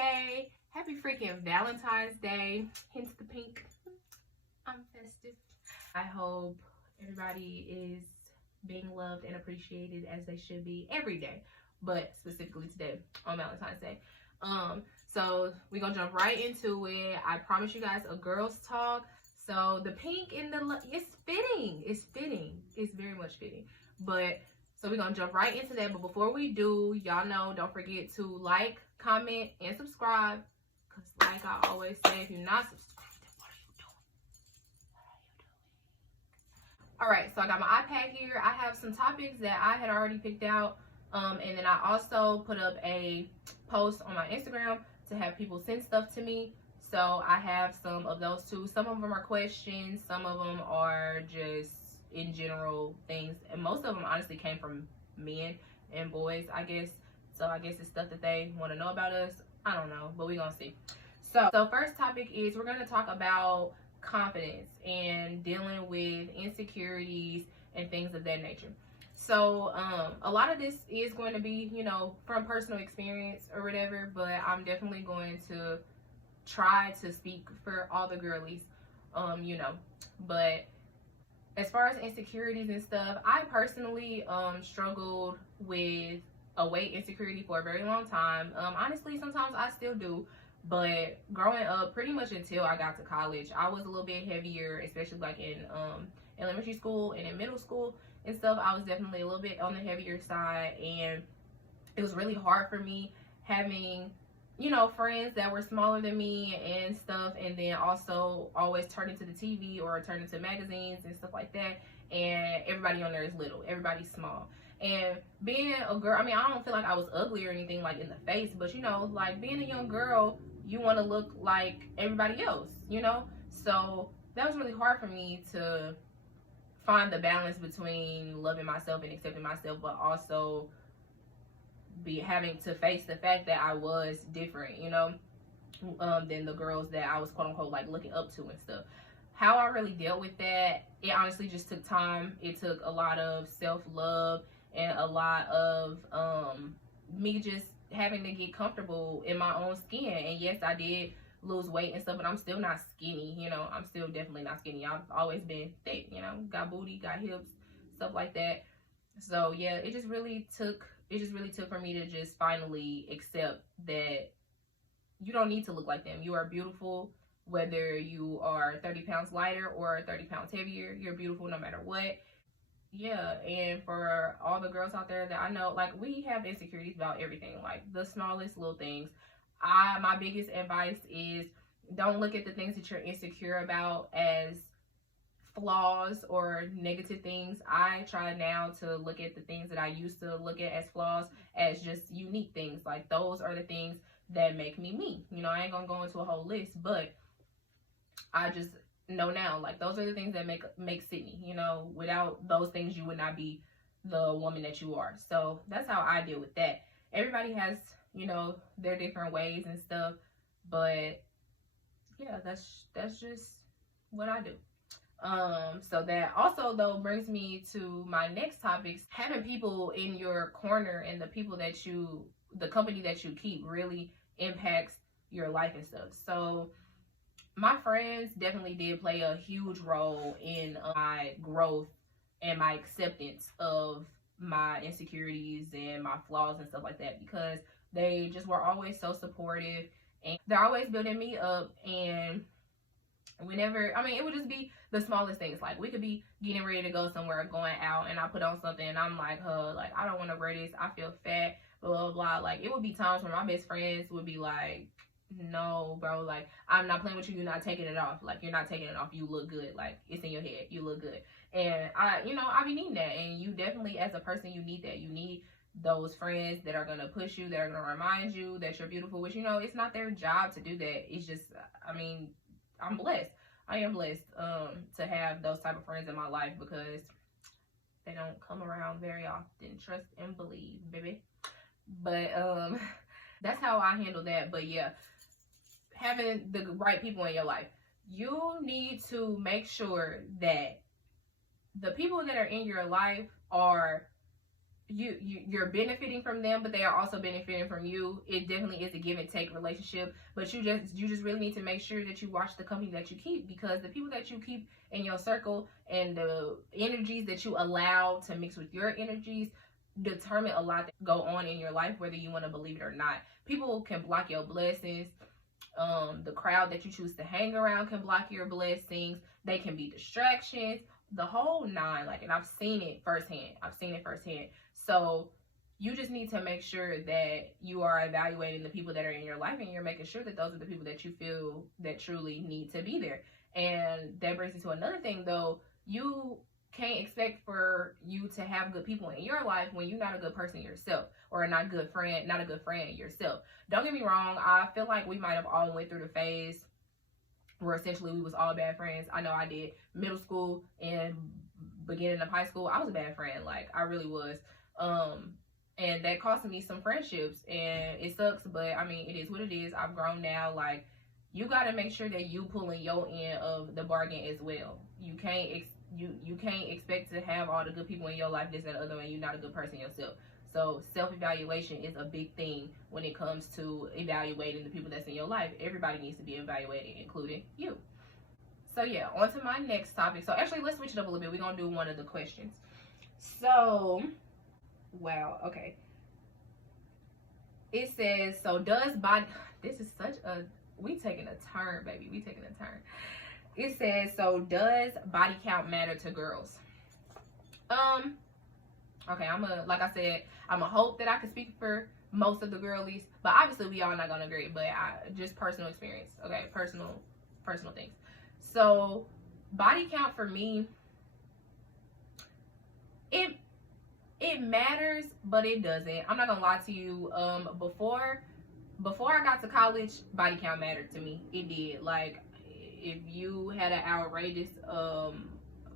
Day. Happy freaking Valentine's Day. Hence the pink. I'm festive. I hope everybody is being loved and appreciated as they should be every day, but specifically today on Valentine's Day. So we're gonna jump right into it. I promise you guys a girls talk. So the pink in the it's fitting. It's fitting. It's very much fitting. But so we're gonna jump right into that. But before we do, y'all know, don't forget to like, comment, and subscribe. Cause like I always say, if you're not subscribed, then what are you doing? What are you doing? All right, so I got my iPad here. I have some topics that I had already picked out. And then I also put up a post on my Instagram to have people send stuff to me. So I have some of those too. Some of them are questions. Some of them are just in general things. And most of them honestly came from men and boys, I guess. So I guess it's stuff that they want to know about us. I don't know, but we're going to see. So first topic is we're going to talk about confidence and dealing with insecurities and things of that nature. So a lot of this is going to be, you know, from personal experience or whatever, but I'm definitely going to try to speak for all the girlies, you know. But as far as insecurities and stuff, I personally struggled with a weight insecurity for a very long time. Honestly, sometimes I still do, but growing up, pretty much until I got to college, I was a little bit heavier, especially like in elementary school and in middle school and stuff. I was definitely a little bit on the heavier side, and it was really hard for me having, you know, friends that were smaller than me and stuff, and then also always turning to the TV or turning to magazines and stuff like that, and everybody on there is little, everybody's small. And being a girl, I mean, I don't feel like I was ugly or anything like in the face, but you know, like being a young girl, you want to look like everybody else, you know. So that was really hard for me to find the balance between loving myself and accepting myself, but also having to face the fact that I was different, you know, than the girls that I was quote unquote like looking up to and stuff. How I really dealt with that, it honestly just took time. It took a lot of self-love and a lot of me just having to get comfortable in my own skin. And yes, I did lose weight and stuff, but I'm still not skinny, you know. I'm still definitely not skinny. I've always been thick, you know, got booty, got hips, stuff like that. So yeah, it just really took for me to just finally accept that you don't need to look like them. You are beautiful, whether you are 30 pounds lighter or 30 pounds heavier. You're beautiful no matter what. Yeah, and for all the girls out there that I know, like, we have insecurities about everything, like the smallest little things. My biggest advice is don't look at the things that you're insecure about as flaws or negative things. I try now to look at the things that I used to look at as flaws as just unique things. Like, those are the things that make me me. You know, I ain't gonna go into a whole list, but I just know now, like, those are the things that make Sydney. You know, without those things, you would not be the woman that you are. So that's how I deal with that. Everybody has, you know, their different ways and stuff, but yeah, that's just what I do. So that also though brings me to my next topics. Having people in your corner and the company that you keep really impacts your life and stuff. So my friends definitely did play a huge role in my growth and my acceptance of my insecurities and my flaws and stuff like that, because they just were always so supportive and they're always building me up. And whenever, I mean, it would just be the smallest things. Like, we could be getting ready to go somewhere, going out, and I put on something and I'm like, like, I don't want to wear this, I feel fat, blah blah blah. Like, it would be times where my best friends would be like, no bro, like, I'm not playing with you, you're not taking it off, like, you're not taking it off, you look good, like, it's in your head, you look good. And I be needing that. And you definitely, as a person, you need that. You need those friends that are going to push you, that are going to remind you that you're beautiful, which, you know, it's not their job to do that. It's just, I mean, I'm blessed. I am blessed to have those type of friends in my life, because they don't come around very often. Trust and believe, baby. But that's how I handle that. But yeah, having the right people in your life, you need to make sure that the people that are in your life are you're benefiting from them, but they are also benefiting from you. It definitely is a give and take relationship, but you just really need to make sure that you watch the company that you keep, because the people that you keep in your circle and the energies that you allow to mix with your energies determine a lot that go on in your life, whether you want to believe it or not. People can block your blessings. The crowd that you choose to hang around can block your blessings. They can be distractions, the whole nine. Like, and I've seen it firsthand. So you just need to make sure that you are evaluating the people that are in your life, and you're making sure that those are the people that you feel that truly need to be there. And that brings me to another thing, though. You can't expect for you to have good people in your life when you're not a good person yourself, or not a good friend yourself. Don't get me wrong, I feel like we might have all went through the phase where essentially we was all bad friends. I know I did. Middle school and beginning of high school, I was a bad friend. Like, I really was. And that cost me some friendships, and it sucks, but I mean, it is what it is. I've grown now. Like, you got to make sure that you pulling your end of the bargain as well. You can't you can't expect to have all the good people in your life, this and the other, and you're not a good person yourself. So self-evaluation is a big thing when it comes to evaluating the people that's in your life. Everybody needs to be evaluated, including you. So yeah, on to my next topic. So actually, let's switch it up a little bit. We're going to do one of the questions. So, wow, okay. It says, so does body... This is such a... We taking a turn, baby. We taking a turn. It says, so does body count matter to girls? Okay, like I said, I'm a hope that I can speak for most of the girlies, but obviously we all not gonna agree. But just personal experience, okay, personal things. So body count for me, it matters, but it doesn't. I'm not gonna lie to you. Before I got to college, body count mattered to me. It did. Like, if you had an outrageous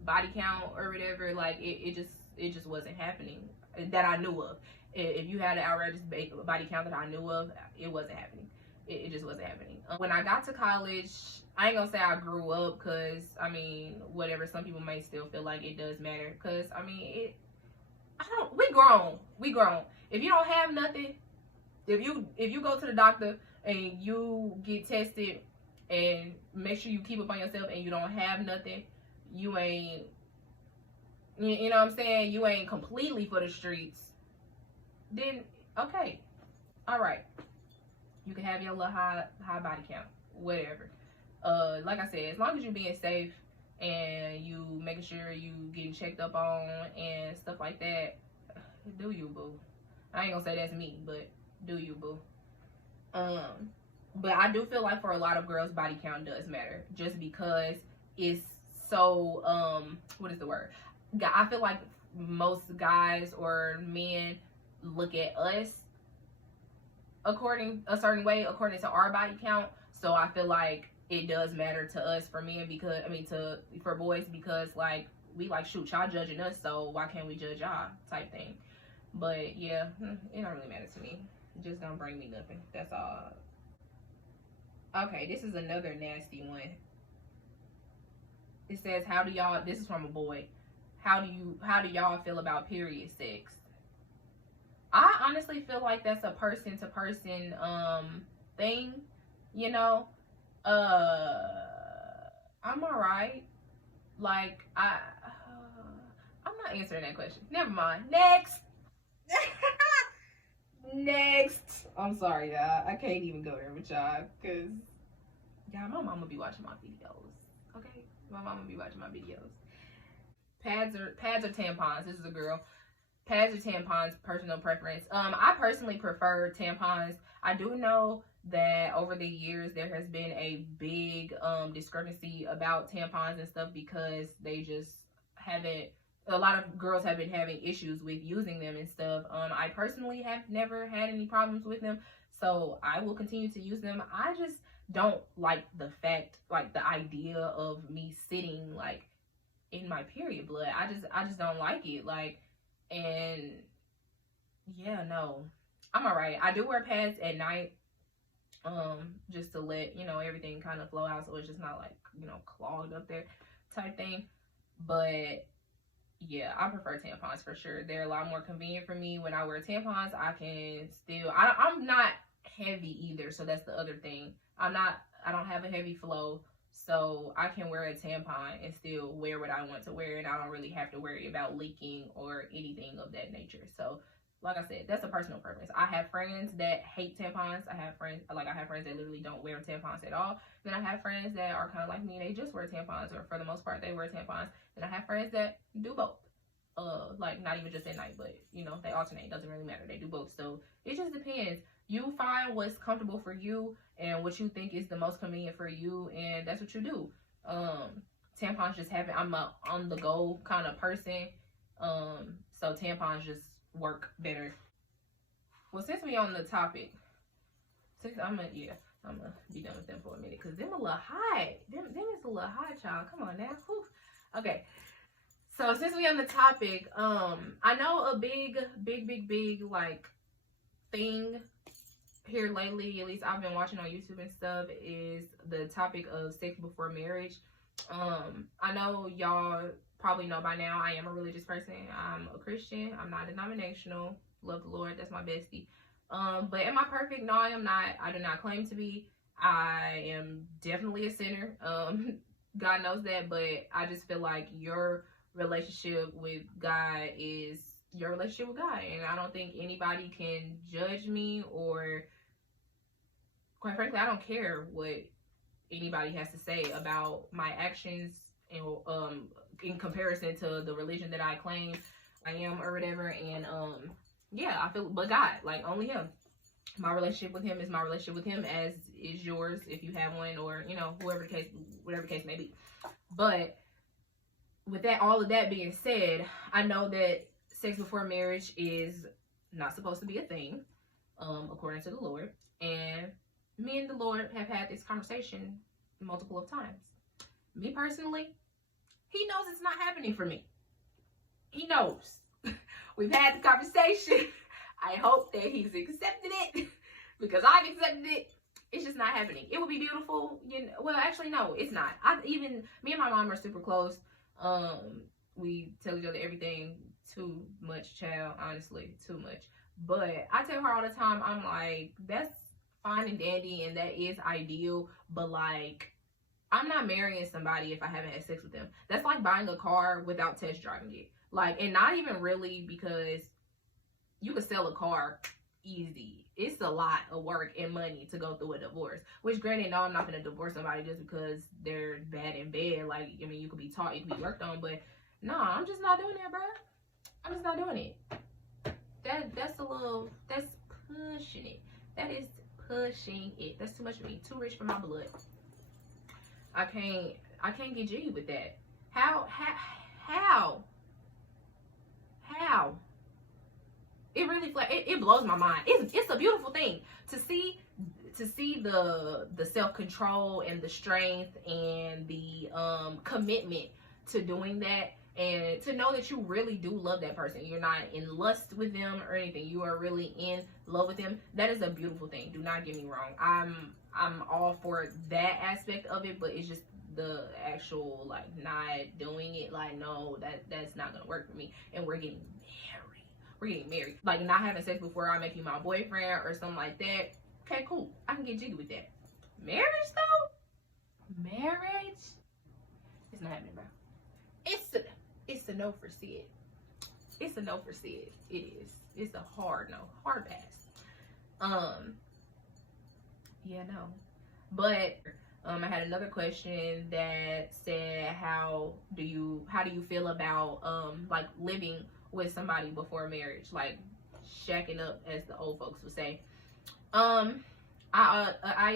body count or whatever, like it just wasn't happening that I knew of. If you had an outrageous body count that I knew of, it wasn't happening. It just wasn't happening. When I got to college, I ain't gonna say I grew up, because I mean, whatever, some people may still feel like it does matter, because I mean, we grown. If you don't have nothing, if you go to the doctor and you get tested and make sure you keep up on yourself and you don't have nothing, you ain't, you know what I'm saying, you ain't completely for the streets, then okay, all right, you can have your little high body count, whatever. Like I said, as long as you're being safe and you making sure you getting checked up on and stuff like that, do you, boo. I ain't gonna say that's me, but do you, boo. But I do feel like for a lot of girls, body count does matter, just because it's so what is the word? I feel like most guys or men look at us according a certain way, according to our body count. So I feel like it does matter to us for men, because for boys, because like we like, shoot, y'all judging us, so why can't we judge y'all, type thing. But yeah, it don't really matter to me. It just don't bring me nothing. That's all. Okay, this is another nasty one. It says, how do y'all, this is from a boy, how do y'all feel about period sex? I honestly feel like that's a person to person thing, you know. I'm alright. Like, I'm not answering that question. Never mind. Next. Next. I'm sorry, y'all. I can't even go there with y'all, because y'all, my mama be watching my videos. Okay? My mama be watching my videos. Pads or tampons. This is a girl. Pads or tampons, personal preference. I personally prefer tampons. I do know that over the years there has been a big discrepancy about tampons and stuff, because they just haven't, a lot of girls have been having issues with using them and stuff. I personally have never had any problems with them, so I will continue to use them. I just don't like the fact, like the idea of me sitting like in my period blood. I just don't like it. Like, and yeah, no, I'm all right. I do wear pads at night, just to let, you know, everything kind of flow out, so it's just not like, you know, clogged up there type thing. But yeah, I prefer tampons for sure. They're a lot more convenient for me. When I wear tampons, I can still, I'm not heavy either, so that's the other thing. I don't have a heavy flow, so I can wear a tampon and still wear what I want to wear, and I don't really have to worry about leaking or anything of that nature. So like I said, that's a personal preference. I have friends that hate tampons. I have friends that literally don't wear tampons at all. Then I have friends that are kind of like me. They just wear tampons, or for the most part, they wear tampons. Then I have friends that do both. Like not even just at night, but you know, they alternate. It doesn't really matter. They do both. So it just depends. You find what's comfortable for you and what you think is the most convenient for you, and that's what you do. Tampons just happen. I'm a on the go kind of person. So tampons just work better. Well, since we on the topic, since I'm gonna be done with them for a minute, because them a little high. Them is a little high, child. Come on now. Whew. Okay. So since we on the topic, I know a big like thing here lately, at least I've been watching on YouTube and stuff, is the topic of sex before marriage. I know y'all probably know by now I am a religious person. I'm a Christian. I'm not denominational. Love the Lord. That's my bestie. But am I perfect? No, I am not. I do not claim to be. I am definitely a sinner. God knows that, but I just feel like your relationship with God is your relationship with God, and I don't think anybody can judge me, or quite frankly, I don't care what anybody has to say about my actions and in comparison to the religion that I claim I am or whatever. And yeah, I feel, but God, like only Him. My relationship with Him is my relationship with Him, as is yours if you have one, or you know, whatever the case may be. But with that, all of that being said, I know that sex before marriage is not supposed to be a thing, according to the Lord. And me and the Lord have had this conversation multiple of times. Me personally, He knows it's not happening for me. He knows. We've had the conversation. I hope that He's accepted it, because I've accepted it. It's just not happening. It would be beautiful, you know. Well, actually, no, it's not. Me and my mom are super close. We tell each other everything. Too much, child, honestly, too much. But I tell her all the time, I'm like, that's fine and dandy, and that is ideal, but like, I'm not marrying somebody if I haven't had sex with them. That's like buying a car without test driving it. Like, and not even really, because you could sell a car easy. It's a lot of work and money to go through a divorce. Which, granted, no, I'm not going to divorce somebody just because they're bad in bed. Like, I mean, you could be taught, you could be worked on, but no, I'm just not doing that, bro. I'm just not doing it. That's pushing it. That is pushing it. That's too much for me. Too rich for my blood. I can't get jiggy with that. How? It really it blows my mind. It's a beautiful thing to see the self-control and the strength and the commitment to doing that, and to know that you really do love that person. You're not in lust with them or anything. You are really in love with them. That is a beautiful thing. Do not get me wrong. I'm all for that aspect of it, but it's just the actual, like, not doing it. Like, no, that's not gonna work for me. And we're getting married. Like, not having sex before I make you my boyfriend or something like that. Okay, cool. I can get jiggy with that. Marriage though? Marriage? It's not happening, bro. It's a no for Sid. It's a no for Sid. It is. It's a hard no. Hard pass. Yeah, no. But I had another question that said, how do you feel about like living with somebody before marriage, like shacking up, as the old folks would say. I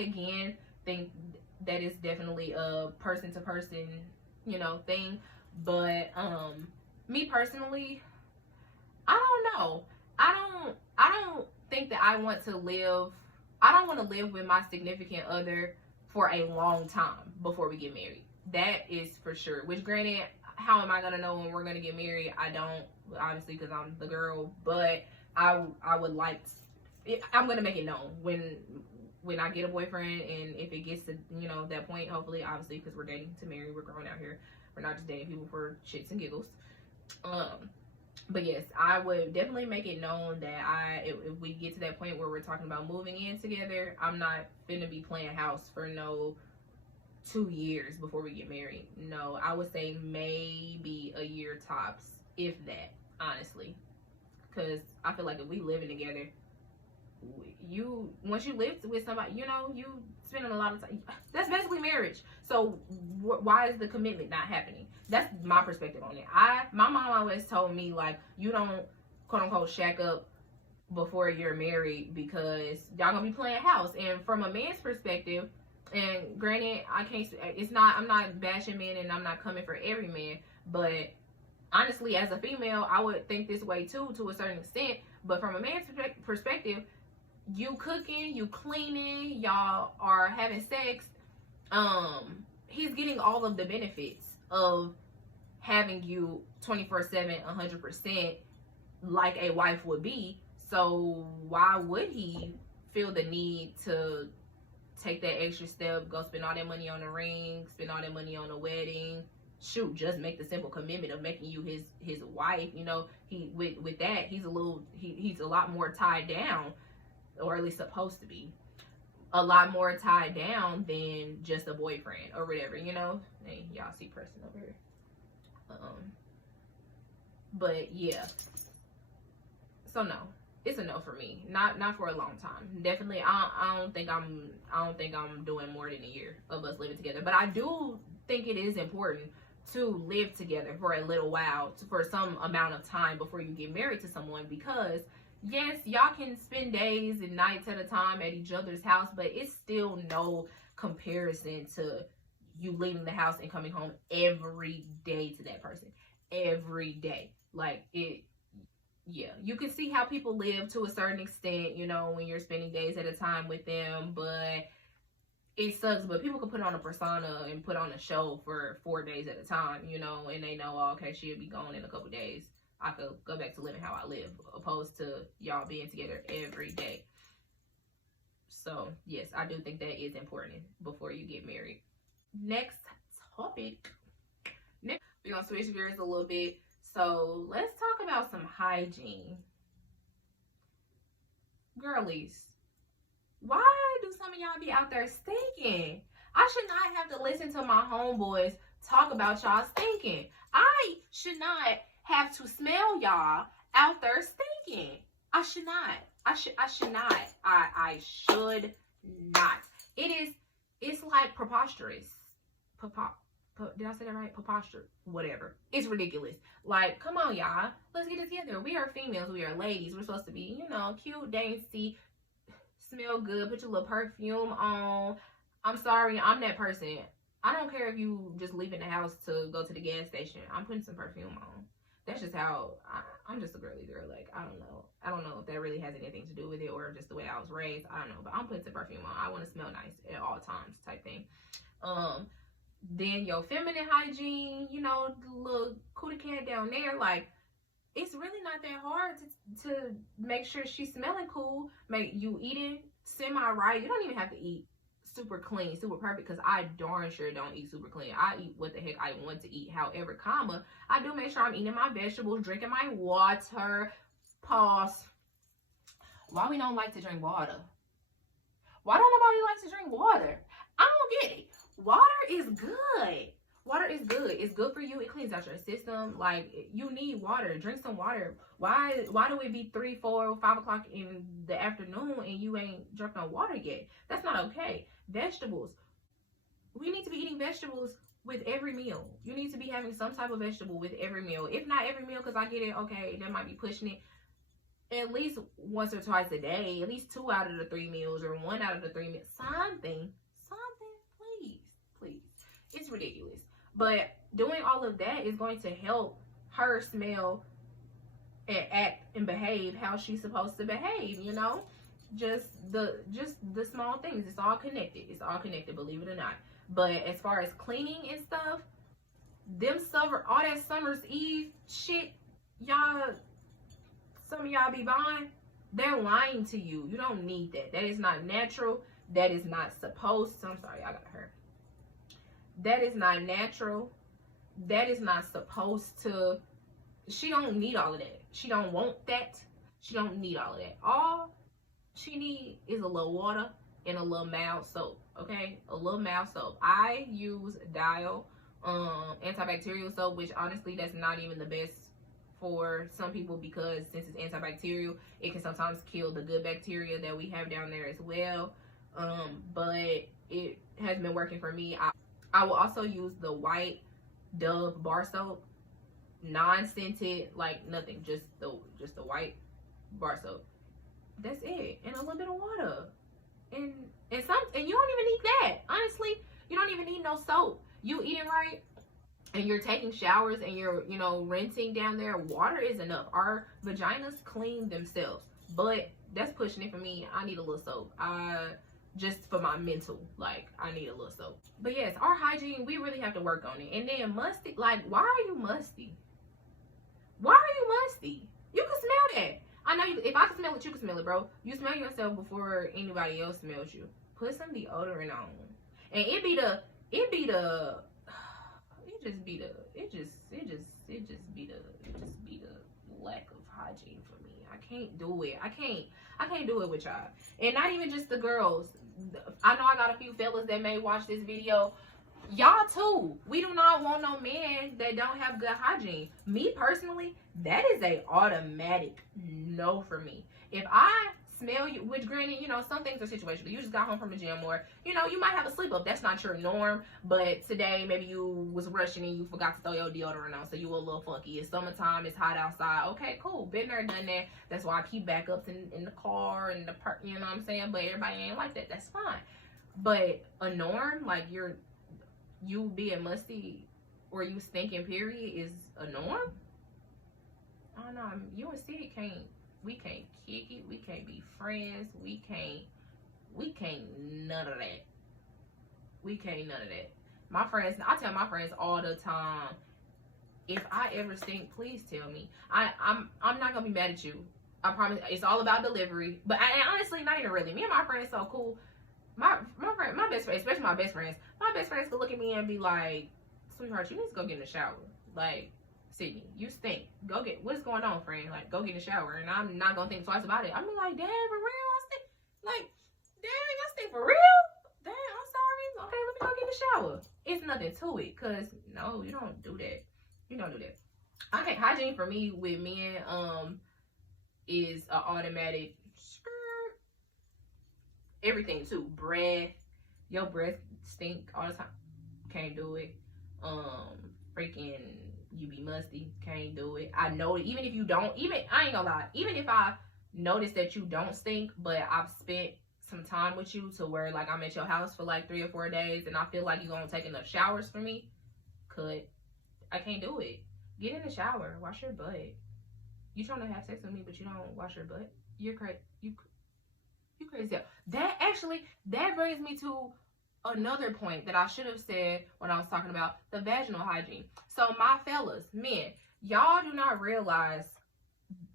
again think that is definitely a person to person, you know, thing. But me personally, I don't know. I don't think that I don't want to live with my significant other for a long time before we get married. That is for sure. Which, granted, how am I gonna know when we're gonna get married? I don't, obviously, because I'm the girl. But I would like to, I'm gonna make it known when I get a boyfriend, and if it gets to, you know, that point, hopefully, obviously, because we're dating to marry, we're grown out here. We're not just dating people for shits and giggles. But yes, I would definitely make it known that if we get to that point where we're talking about moving in together, I'm not finna be playing house for no 2 years before we get married. No, I would say maybe a year tops, if that, honestly. Because I feel like if we living together, once you live with somebody, you spending a lot of time. That's basically marriage. So why is the commitment not happening? That's my perspective on it. My mom always told me, like, you don't quote unquote shack up before you're married because y'all gonna be playing house. And from a man's perspective, and granted, I'm not bashing men and I'm not coming for every man, but honestly, as a female, I would think this way too, to a certain extent. But from a man's perspective, you cooking, you cleaning, y'all are having sex, he's getting all of the benefits of having you 24/7, 100%, like a wife would be. So why would he feel the need to take that extra step, go spend all that money on a ring, spend all that money on a wedding? Shoot, just make the simple commitment of making you his wife. He with that, he's a lot more tied down, or at least supposed to be a lot more tied down than just a boyfriend or whatever. Hey, y'all see Preston over here. But yeah, so no, it's a no for me. Not for a long time. Definitely, I don't think I'm doing more than a year of us living together. But I do think it is important to live together for a little while, for some amount of time before you get married to someone, because yes, y'all can spend days and nights at a time at each other's house, but it's still no comparison to you leaving the house and coming home every day to that person. Every day. Like, yeah, you can see how people live to a certain extent, when you're spending days at a time with them, but it sucks. But people can put on a persona and put on a show for 4 days at a time, and they know, oh, okay, she'll be gone in a couple days. I could go back to living how I live, opposed to y'all being together every day. So, yes, I do think that is important before you get married. Next topic. Next, we're going to switch gears a little bit. So, let's talk about some hygiene. Girlies, why do some of y'all be out there stinking? I should not have to listen to my homeboys talk about y'all stinking. I should not have to smell y'all out there stinking. I should not. I should not. I should not. It's like preposterous. Did I say that right? Preposterous. Whatever. It's ridiculous. Like, come on, y'all. Let's get it together. We are females. We are ladies. We're supposed to be, cute, dainty, smell good, put your little perfume on. I'm sorry, I'm that person. I don't care if you just leaving the house to go to the gas station. I'm putting some perfume on. That's just how I'm just a girly girl. Like, I don't know if that really has anything to do with it or just the way I was raised. I don't know, but I'm putting some perfume on. I want to smell nice at all times, type thing. Then your feminine hygiene, the little cootie cat down there, like, it's really not that hard to make sure she's smelling cool. Make you eating semi-right. You don't even have to eat super clean, super perfect, because I darn sure don't eat super clean. I eat what the heck I want to eat. However, I do make sure I'm eating my vegetables, drinking my water. Pause. Why we don't like to drink water? Why don't nobody like to drink water? I don't get it. Water is good. Water is good. It's good for you. It cleans out your system. Like, you need water. Drink some water. Why do it be 3, 4, 5 o'clock in the afternoon and you ain't drunk no water yet? That's not okay. Vegetables. We need to be eating vegetables with every meal. You need to be having some type of vegetable with every meal. If not every meal, because I get it, okay, that might be pushing it. At least once or twice a day. At least 2 out of the 3 meals or 1 out of the 3 meals. Something, please. It's ridiculous. But doing all of that is going to help her smell and act and behave how she's supposed to behave, Just the small things. It's all connected, believe it or not. But as far as cleaning and stuff, all that summer's eve shit, some of y'all be buying, they're lying to you. You don't need that. That is not natural. That is not supposed to. I'm sorry, I got her. That is not natural. That is not supposed to she don't need all of that. She don't want that. She don't need all of that. All she need is a little water and a little mild soap. Okay, a little mild soap. I use Dial antibacterial soap, which honestly that's not even the best for some people, because since it's antibacterial, it can sometimes kill the good bacteria that we have down there as well. But it has been working for me. I will also use the white Dove bar soap, non-scented, like nothing, just the white bar soap. That's it, and a little bit of water, and you don't even need that. Honestly, you don't even need no soap. You eating right, and you're taking showers, and you're rinsing down there. Water is enough. Our vaginas clean themselves, but that's pushing it for me. I need a little soap. Just for my mental, like, I need a little soap. But yes, our hygiene, we really have to work on it. And then musty, like, why are you musty? Why are you musty? You can smell that. I know you. If I can smell it, you can smell it, bro. You smell yourself before anybody else smells you. Put some deodorant on, and it just be the lack of hygiene for me. I can't do it. I can't do it with y'all. And not even just the girls. I know I got a few fellas that may watch this video. Y'all too. We do not want no men that don't have good hygiene. Me personally, that is a automatic no for me. If I smell you, which granted, some things are situational. You just got home from the gym, or you might have a sleep up. That's not your norm. But today maybe you was rushing and you forgot to throw your deodorant on, so you were a little funky. It's summertime, it's hot outside. Okay, cool. Been there, done that. That's why I keep backups in the car and the park, you know what I'm saying? But everybody ain't like that. That's fine. But a norm, like you being musty or you stinking period, is a norm? I don't know. You and Sid we can't kick it. We can't be friends. We can't none of that. We can't none of that. My friends, I tell my friends all the time, if I ever stink, please tell me. I'm not gonna be mad at you. I promise. It's all about delivery. But honestly, not even really. Me and my friends so cool. My best friend, especially my best friends could look at me and be like, sweetheart, you need to go get in the shower. Like, Sydney, you stink. Go get, what's going on, friend? Like, go get in the shower. And I'm not gonna think twice about it. I'm like, damn, for real? I stink? Like, dang, I stink for real? Damn, I'm sorry. Okay, let me go get in the shower. It's nothing to it, cause no, you don't do that. You don't do that. Okay, hygiene for me with men is an automatic. Everything too. Breath. Your breath stink all the time. Can't do it. Freaking you be musty. Can't do it. I know it. Even if you don't, I ain't gonna lie, even if I notice that you don't stink, but I've spent some time with you to where like I'm at your house for like 3 or 4 days and I feel like you're gonna take enough showers for me, I can't do it. Get in the shower. Wash your butt. You trying to have sex with me, but you don't wash your butt? You're crazy. You crazy. That brings me to another point that I should have said when I was talking about the vaginal hygiene. So my fellas, men, y'all do not realize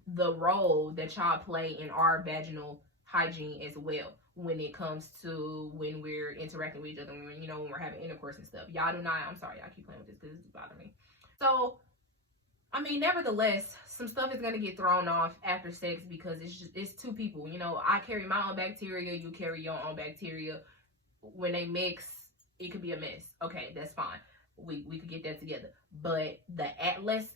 the role that y'all play in our vaginal hygiene as well when it comes to when we're interacting with each other, when we're having intercourse and stuff. Y'all do not, I'm sorry, I keep playing with this because it's bothering me. So, I mean, nevertheless, some stuff is going to get thrown off after sex because it's two people. I carry my own bacteria, you carry your own bacteria. When they mix, it could be a mess. Okay, that's fine. We could get that together. But let's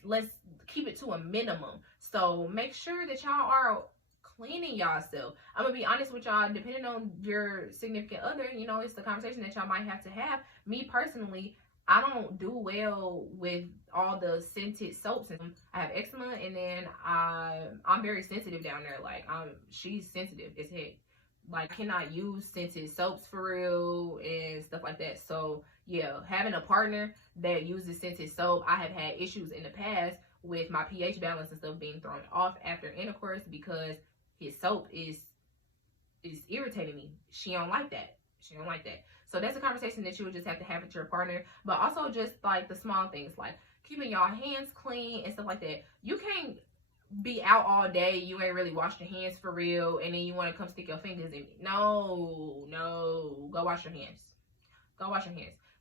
keep it to a minimum. So make sure that y'all are cleaning yourself. I'm gonna be honest with y'all, depending on your significant other, it's the conversation that y'all might have to have. Me personally, I don't do well with all the scented soaps. I have eczema, and then I'm very sensitive down there. Like, she's sensitive as heck. Like, I cannot use scented soaps for real and stuff like that. So yeah, having a partner that uses scented soap, I have had issues in the past with my pH balance and stuff being thrown off after intercourse because his soap is irritating me. She don't like that. So that's a conversation that you would just have to have with your partner. But also just like the small things, like keeping y'all hands clean and stuff like that. You can't be out all day, you ain't really washed your hands for real, and then you want to come stick your fingers in me. No, go wash your hands.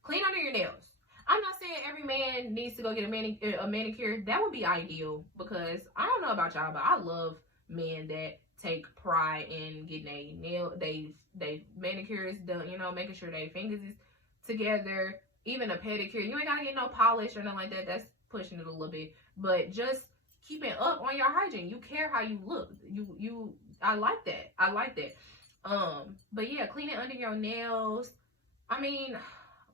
Clean under your nails. I'm not saying every man needs to go get a manicure. That would be ideal, because I don't know about y'all, but I love men that take pride in getting they manicures done, you know, making sure their fingers is together. Even a pedicure, you ain't gotta get no polish or nothing like that. That's pushing it a little bit, but just keeping up on your hygiene. You care how you look. I like that. I like that. But yeah, cleaning under your nails. I mean,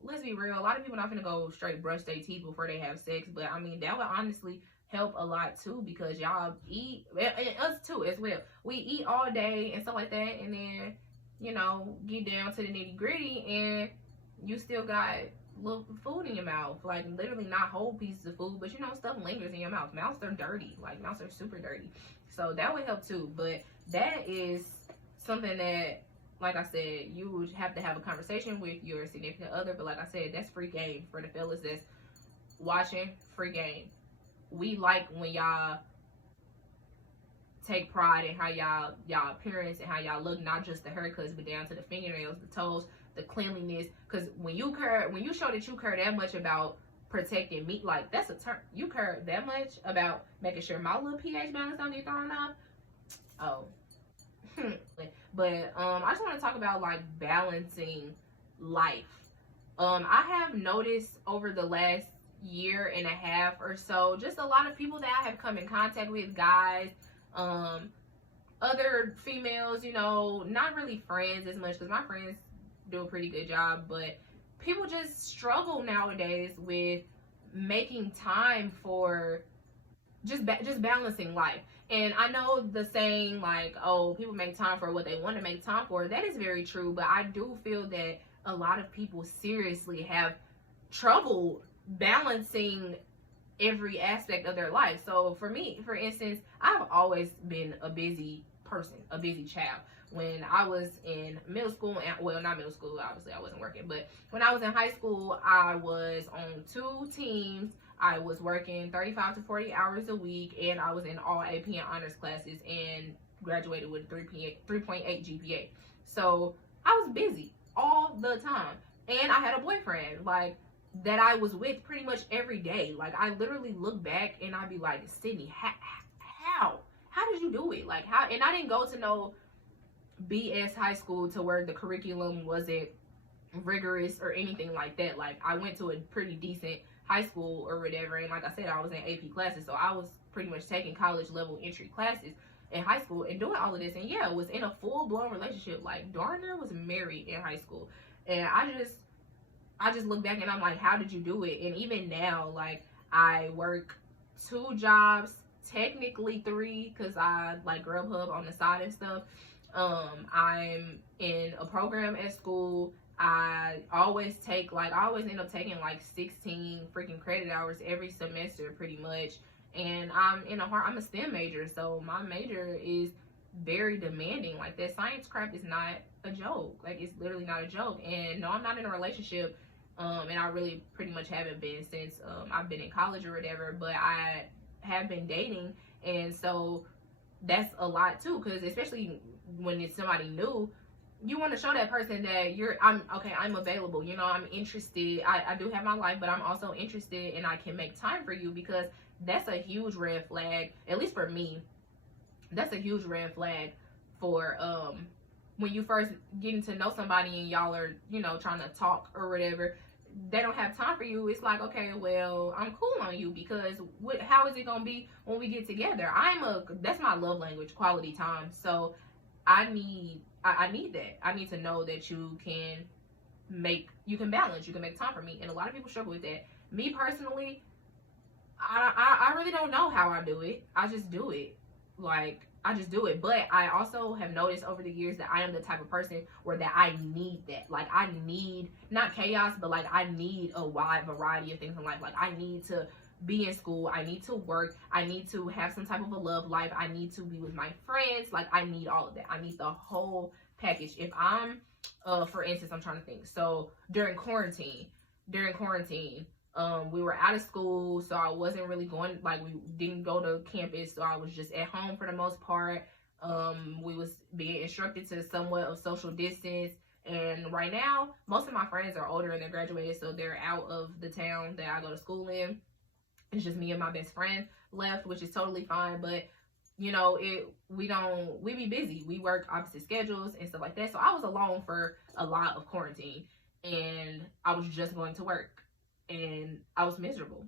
let's be real. A lot of people not gonna go straight brush their teeth before they have sex, but I mean that would honestly help a lot too, because y'all eat, and us too as well. We eat all day and stuff like that, and then, you know, get down to the nitty gritty, and you still got little food in your mouth, like literally not whole pieces of food, but you know, stuff lingers in your mouth. Mouths are dirty, like mouths are super dirty, so that would help too. But that is something that, like I said, you would have to have a conversation with your significant other. But like I said, that's free game for the fellas that's watching. Free game. We like when y'all take pride in how y'all appearance and how y'all look, not just the haircuts, but down to the fingernails, the toes, the cleanliness. Because when you show that you care that much about protecting me, like that's a term. You care that much about making sure my little pH balance don't get thrown off. Oh. But I just want to talk about like balancing life. I have noticed over the last year and a half or so, just a lot of people that I have come in contact with, guys, other females, you know, not really friends as much, because my friends do a pretty good job, but people just struggle nowadays with making time for just balancing life. And I know the saying, like, oh, people make time for what they want to make time for. That is very true, but I do feel that a lot of people seriously have trouble balancing every aspect of their life. So for me, for instance, I've always been a busy person, a busy child. When I was in middle school, and well, not middle school, obviously I wasn't working, but when I was in high school, I was on 2 teams. I was working 35 to 40 hours a week, and I was in all AP and honors classes, and graduated with a 3.8 GPA. So I was busy all the time, and I had a boyfriend, like, that I was with pretty much every day. Like, I literally look back and I'd be like, Sydney, how did you do it? Like, how? And I didn't go to no BS high school to where the curriculum wasn't rigorous or anything like that. Like, I went to a pretty decent high school or whatever, and like I said, I was in AP classes, so I was pretty much taking college level entry classes in high school and doing all of this. And yeah, was in a full-blown relationship, like darn near was married in high school. And I just look back and I'm like, how did you do it? And even now, like, I work 2 jobs, technically 3, because I like Grubhub on the side and stuff. I'm in a program at school. I always end up taking like 16 freaking credit hours every semester pretty much. And I'm a STEM major, so my major is very demanding. Like, that science crap is not a joke. Like, it's literally not a joke. And no, I'm not in a relationship, and I really pretty much haven't been since I've been in college or whatever, but I have been dating, and so that's a lot too, because especially when it's somebody new, you want to show that person that I'm available, you know, I'm interested. I do have my life, but I'm also interested, and I can make time for you, because that's a huge red flag, at least for me. That's a huge red flag for when you first getting to know somebody and y'all are, you know, trying to talk or whatever. They don't have time for you. It's like, okay, well, I'm cool on you, because how is it gonna be when we get together? That's my love language, quality time. So I need that. I need to know that you can balance, you can make time for me. And a lot of people struggle with that. Me personally, I really don't know how I do it. I just do it. Like, I just do it. But I also have noticed over the years that I am the type of person where that I need that. Like, I need, not chaos, but like, I need a wide variety of things in life. Like, I need to be in school, I need to work, I need to have some type of a love life, I need to be with my friends. Like, I need all of that. I need the whole package. If I'm for instance, I'm trying to think, so during quarantine, we were out of school, so I wasn't really going, like, we didn't go to campus, so I was just at home for the most part. We was being instructed to somewhat of social distance, And right now, most of my friends are older and they're graduated, so they're out of the town that I go to school in. It's just me and my best friend left, which is totally fine. But you know, we be busy. We work opposite schedules and stuff like that. So I was alone for a lot of quarantine, and I was just going to work, and I was miserable.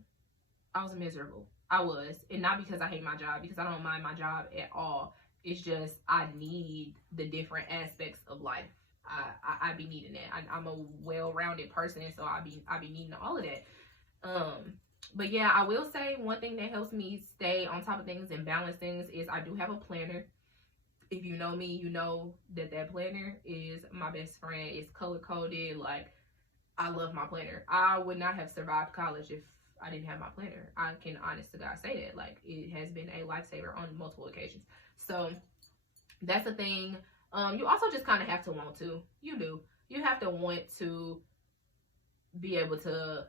I was miserable. I was, and not because I hate my job, because I don't mind my job at all. It's just I need the different aspects of life. I be needing that. I'm a well-rounded person, so I be needing all of that. But yeah, I will say one thing that helps me stay on top of things and balance things is I do have a planner. If you know me, you know that planner is my best friend. It's color coded. Like, I love my planner. I would not have survived college if I didn't have my planner. I can honest to God say that. Like, it has been a lifesaver on multiple occasions. So that's the thing. You also just kind of have to want to. You do. You have to want to be able to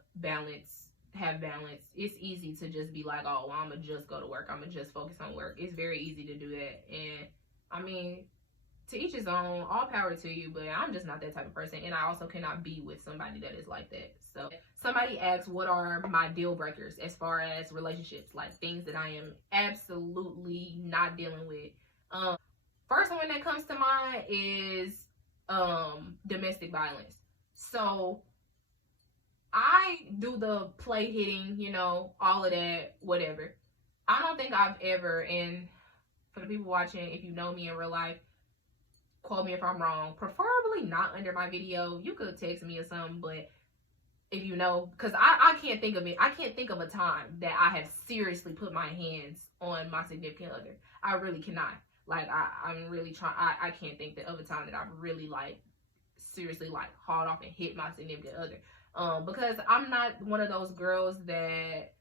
have balance. It's easy to just be like, oh, well, I'm gonna just go to work. I'm gonna just focus on work. It's very easy to do that. And I mean, to each his own, all power to you, but I'm just not that type of person. And I also cannot be with somebody that is like that. So somebody asked, what are my deal breakers as far as relationships, like things that I am absolutely not dealing with? First one that comes to mind is domestic violence. So I do the play hitting, you know, all of that, whatever. I don't think I've ever, and for the people watching, if you know me in real life, quote me if I'm wrong, preferably not under my video. You could text me or something, but if you know, because I can't think of it. I can't think of a time that I have seriously put my hands on my significant other. I really cannot. Like, I'm really trying. I can't think of a time that I've really, like, seriously, like, hauled off and hit my significant other. Because I'm not one of those girls that,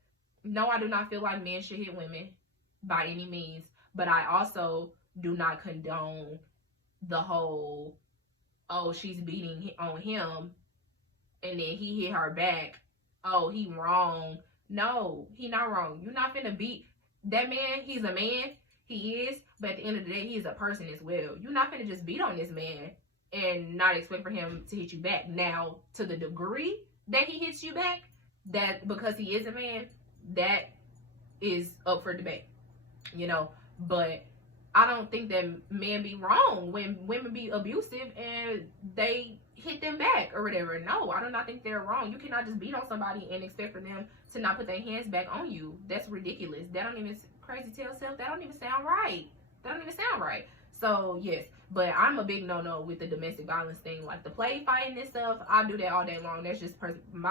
no, I do not feel like men should hit women by any means. But I also do not condone the whole, oh, she's beating on him and then he hit her back. Oh, he wrong. No, he not wrong. You're not finna beat that man. He's a man. He is. But at the end of the day, he's a person as well. You're not finna just beat on this man and not expect for him to hit you back. Now, to the degree that he hits you back, that because he is a man, that is up for debate, you know. But I don't think that men be wrong when women be abusive and they hit them back or whatever. No, I do not think they're wrong. You cannot just beat on somebody and expect for them to not put their hands back on you. That's ridiculous. That don't even, crazy tale self, that don't even sound right. That don't even sound right. So, yes, but I'm a big no-no with the domestic violence thing. Like, the play fighting and stuff, I do that all day long. That's just,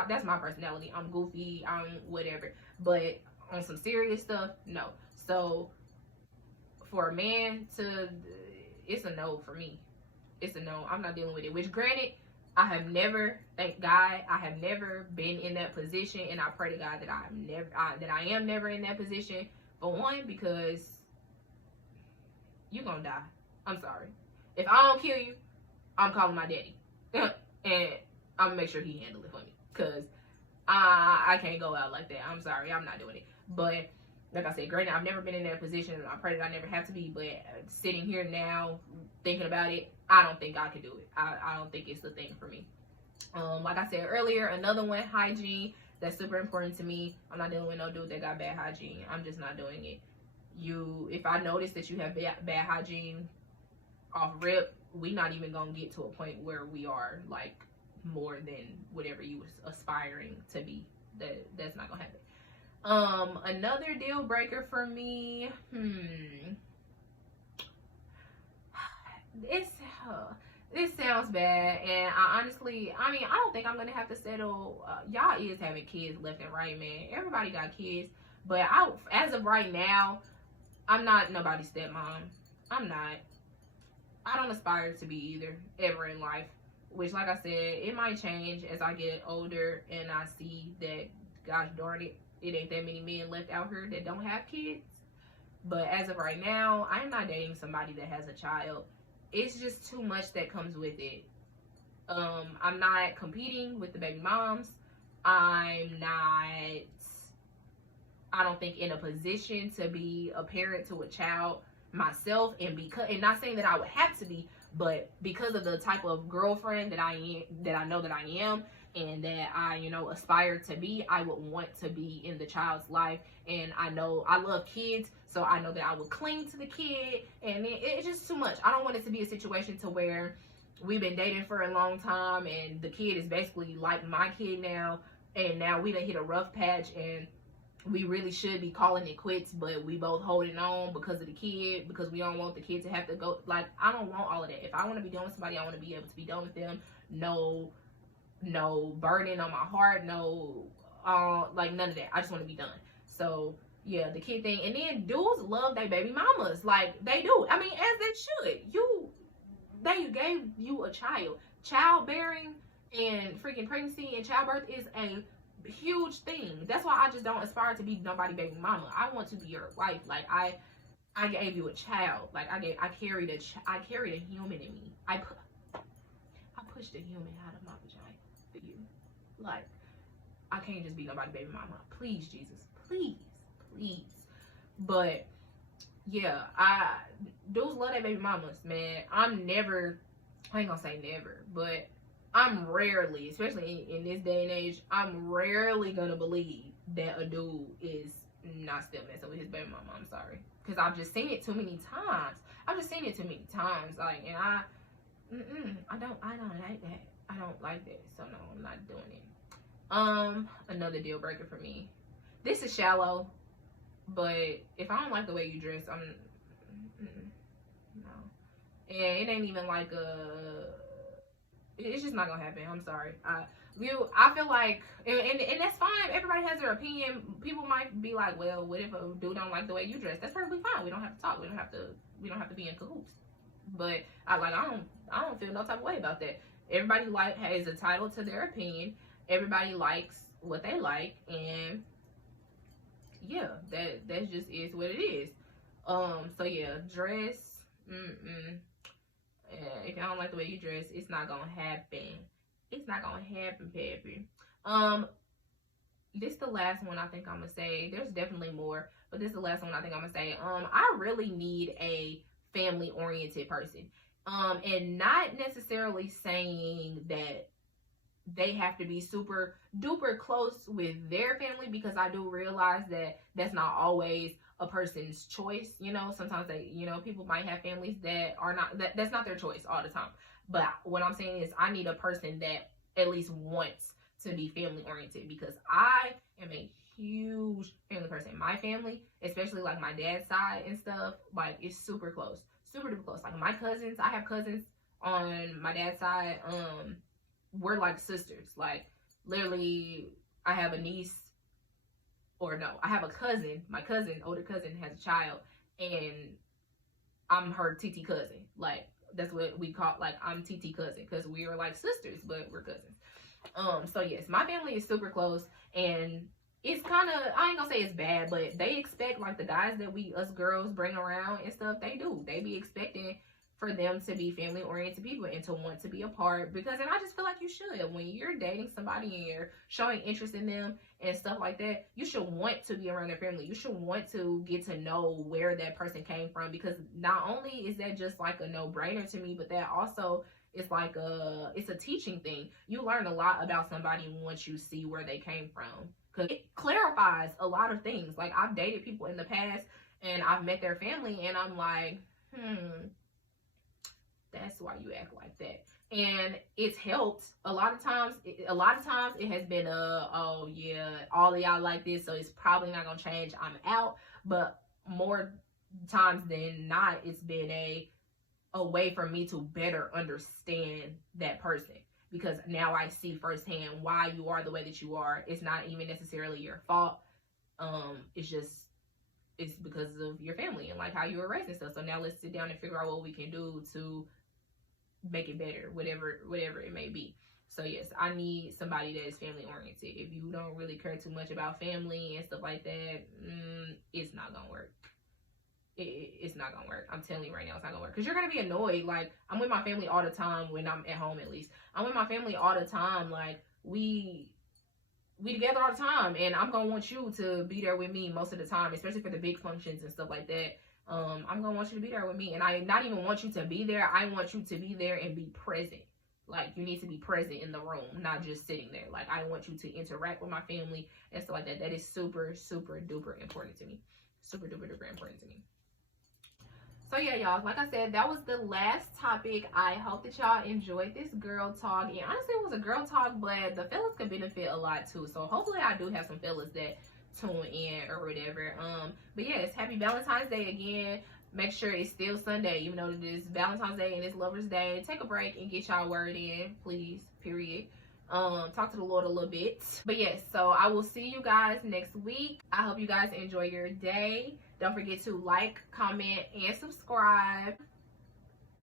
that's my personality. I'm goofy, I'm whatever. But on some serious stuff, no. So, for a man to, it's a no for me. It's a no. I'm not dealing with it. Which, granted, I have never, thank God, I have never been in that position. And I pray to God that I am never in that position. For one, because you're gonna die. I'm sorry. If I don't kill you, I'm calling my daddy. And I'm gonna make sure he handle it for me. Because I can't go out like that. I'm sorry. I'm not doing it. But like I said, granted, I've never been in that position. I pray that I never have to be. But sitting here now, thinking about it, I don't think I could do it. I don't think it's the thing for me. Like I said earlier, another one, hygiene. That's super important to me. I'm not dealing with no dude that got bad hygiene. I'm just not doing it. If I notice that you have bad hygiene off rip, we not even gonna get to a point where we are like more than whatever you was aspiring to be. That's not gonna happen. Another deal breaker for me, this sounds bad, and I honestly, I don't think I'm gonna have to settle. Y'all is having kids left and right, man. Everybody got kids, but as of right now, I'm not nobody's stepmom. I'm not. I don't aspire to be either, ever in life. Which, like I said, it might change as I get older and I see that, gosh darn it, it ain't that many men left out here that don't have kids. But as of right now, I'm not dating somebody that has a child. It's just too much that comes with it. I'm not competing with the baby moms. I don't think in a position to be a parent to a child myself, and not saying that I would have to be, But because of the type of girlfriend that I know that I am, and that I, you know, aspire to be, I would want to be in the child's life. And I know I love kids, so I know that I would cling to the kid, and it's just too much. I don't want it to be a situation to where we've been dating for a long time and the kid is basically like my kid now, and now we done hit a rough patch and we really should be calling it quits, but we both holding on because of the kid, because we don't want the kid to have to go. Like, I don't want all of that. If I want to be done with somebody, I want to be able to be done with them. No burden on my heart, no like none of that. I just want to be done. So yeah, the kid thing. And then dudes love their baby mamas, like they do. I mean, as they should. They gave you a child. Childbearing and freaking pregnancy and childbirth is a huge thing. That's why I just don't aspire to be nobody baby mama. I want to be your wife. Like, I gave you a child. Like, I carried a human in me. I pushed a human out of my vagina for you. Like, I can't just be nobody baby mama. Please, Jesus, please. But yeah, dudes love their baby mamas, man. I ain't gonna say never, but I'm rarely, especially in this day and age, I'm rarely gonna believe that a dude is not still messing with his baby mama. I'm sorry, because I've just seen it too many times. Like, and I don't like that. I don't like that. So no, I'm not doing it. Another deal breaker for me. This is shallow, but if I don't like the way you dress, no. And it ain't even like it's just not gonna happen. I'm sorry. I feel like, and that's fine. Everybody has their opinion. People might be like, well, what if a dude don't like the way you dress? That's perfectly fine. We don't have to talk. We don't have to be in cahoots. But I don't feel no type of way about that. Everybody has a title to their opinion. Everybody likes what they like, and yeah, that just is what it is. So yeah, dress. If I don't like the way you dress, it's not gonna happen. It's not gonna happen, baby. This is the last one I think I'm gonna say. There's definitely more, but this is the last one I think I'm gonna say. I really need a family-oriented person. And not necessarily saying that they have to be super duper close with their family, because I do realize that that's not always a person's choice. You know, sometimes people might have families that are not, that's not their choice all the time. But what I'm saying is I need a person that at least wants to be family oriented, because I am a huge family person. My family, especially like my dad's side and stuff, like, it's super close, super duper close. Like, my cousins, I have cousins on my dad's side. We're like sisters. Like, literally, I have a niece, or no, I have a cousin. My older cousin has a child, and I'm her TT cousin. Like, that's what we call, like, I'm TT cousin, because we are like sisters, but we're cousins. So yes, my family is super close, and it's kind of, I ain't gonna say it's bad, but they expect, like, the guys that us girls bring around and stuff, they be expecting for them to be family oriented people and to want to be a part, because, and I just feel like you should, when you're dating somebody and you're showing interest in them and stuff like that, you should want to be around their family. You should want to get to know where that person came from, because not only is that just like a no-brainer to me, but that also is like it's a teaching thing. You learn a lot about somebody once you see where they came from, because it clarifies a lot of things. Like, I've dated people in the past and I've met their family, and I'm like, that's why you act like that. And it's helped a lot of times. It has been oh yeah, all of y'all like this, so it's probably not gonna change, I'm out. But more times than not, it's been a way for me to better understand that person, because now I see firsthand why you are the way that you are. It's not even necessarily your fault. It's because of your family and like how you were raised and stuff. So now let's sit down and figure out what we can do to make it better, whatever it may be. So yes, I need somebody that is family oriented. If you don't really care too much about family and stuff like that, it's not gonna work. It's not gonna work. I'm telling you right now, it's not gonna work, because you're gonna be annoyed. Like, I'm with my family all the time. When I'm at home, at least I'm with my family all the time. Like, we together all the time, and I'm gonna want you to be there with me most of the time, especially for the big functions and stuff like that. I'm gonna want you to be there with me. And I not even want you to be there, I want you to be there and be present. Like, you need to be present in the room, not just sitting there. Like, I want you to interact with my family and stuff like that. That is super, super duper important to me. Super duper duper important to me. So yeah, y'all, like I said, that was the last topic. I hope that y'all enjoyed this girl talk. And honestly, it was a girl talk, but the fellas could benefit a lot too. So hopefully I do have some fellas that tune in or whatever. But yes, happy Valentine's Day again. Make sure it's still Sunday, even though it is Valentine's Day and it's Lover's Day. Take a break and get y'all word in, please, period. Talk to the Lord a little bit. But yes, so I will see you guys next week. I hope you guys enjoy your day. Don't forget to like, comment, and subscribe.